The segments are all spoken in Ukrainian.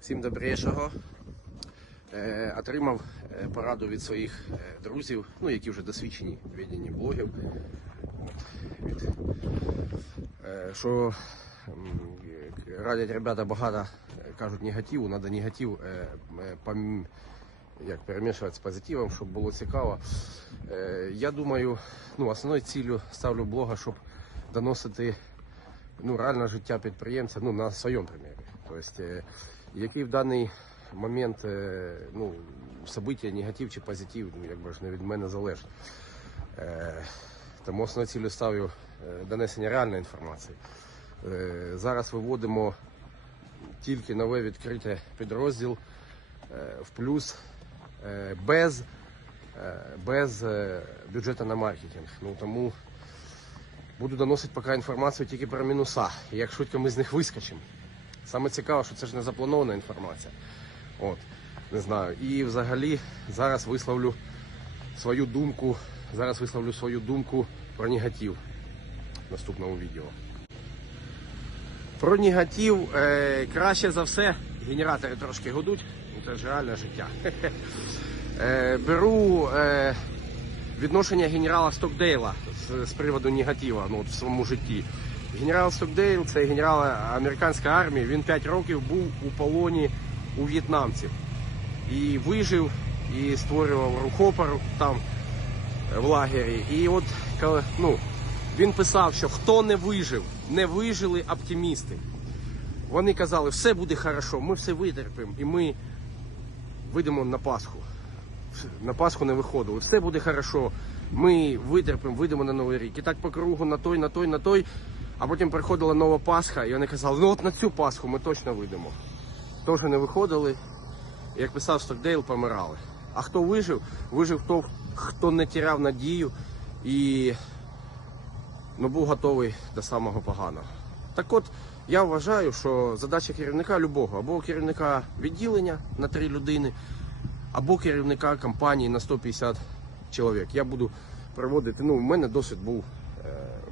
Всім добрішого. Е, отримав е, пораду від своїх е, друзів, ну, які вже досвідчені в веденні блогів. Що радять ребята багато кажуть негативу, треба негатив як перемішувати з позитивом, щоб було цікаво. Я думаю, ну, основною ціллю ставлю блога, щоб доносити ну, реальне життя підприємця ну, на своєму примірі. Тобто, який в даний момент е, ну, события, негатив чи позитив, ну, якби ж не від мене залежить. Е, тому основною ціллю ставлю е, донесення реальної інформації. Зараз виводимо тільки нове відкрите підрозділ в плюс без, без бюджету на маркетинг. Ну, тому буду доносити поки інформацію тільки про мінуса. Як швидко ми з них вискочимо. Саме цікаво, що це ж не запланована інформація. От, не знаю. І взагалі зараз висловлю свою думку. Зараз висловлю свою думку про негатив в наступному відео. Про негатив е, краще за все. Генератори трошки гудуть, ну це ж реальне життя. Е, беру е, відношення генерала Стокдейла з, з приводу негатива ну, от в своєму житті. Генерал Стокдейл це генерал американської армії. Він 5 років був у полоні у в'єтнамців і вижив, і створював рухопору там в лагері. І от ну, він писав, що хто не вижив, не вижили оптимісти. Вони казали, все буде хорошо, ми все витерпимо і ми вийдемо на Пасху. На Пасху не виходили. Все буде хорошо. Ми витерпимо, вийдемо на Новий рік. І так по кругу на той, на той, на той. А потім приходила нова Пасха, і вони казали, ну от на цю Пасху ми точно вийдемо. Теж не виходили. Як писав Стокдейл, помирали. А хто вижив? Вижив той, хто не тіряв надію і ну, був готовий до самого поганого. Так от, я вважаю, що задача керівника любого, або керівника відділення на три людини, або керівника компанії на 150 чоловік. Я буду проводити, ну, в мене досвід був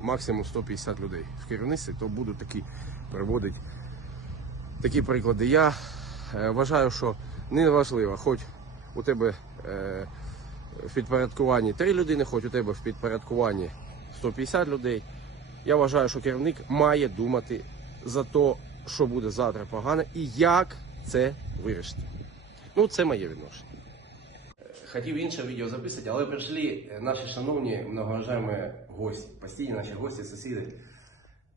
максимум 150 людей в керівництві, то буду такі проводити такі приклади. Я е, вважаю, що не важливо, хоч у тебе е, в підпорядкуванні 3 людини, хоч у тебе в підпорядкуванні 150 людей. Я вважаю, що керівник має думати за те, що буде завтра погано і як це вирішити. Ну, це моє відношення. Хотів інше відео записати, але прийшли наші шановні многоуважаємо гості, постійні наші гості, сусіди.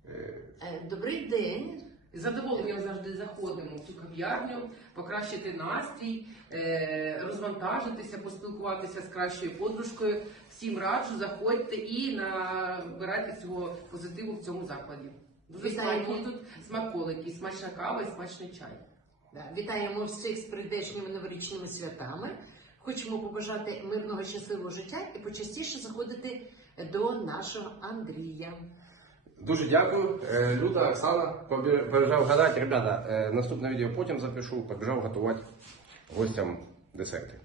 Е, Добрий день. З задоволенням завжди заходимо в цю кав'ярню, покращити настрій, е, розвантажитися, поспілкуватися з кращою подружкою. Всім раджу, заходьте і набирайте цього позитиву в цьому закладі. Дуже смачні тут смаколики, смачна кава і смачний чай. Да, Вітаємо всіх з прийдешніми новорічними святами. Хочемо побажати мирного щасливого життя і почастіше заходити до нашого Андрія. Дуже дякую. Е, Люда, Оксана, побі- побіжав гадати. Ребята, е, наступне відео потім запишу, побіжав готувати гостям десерти.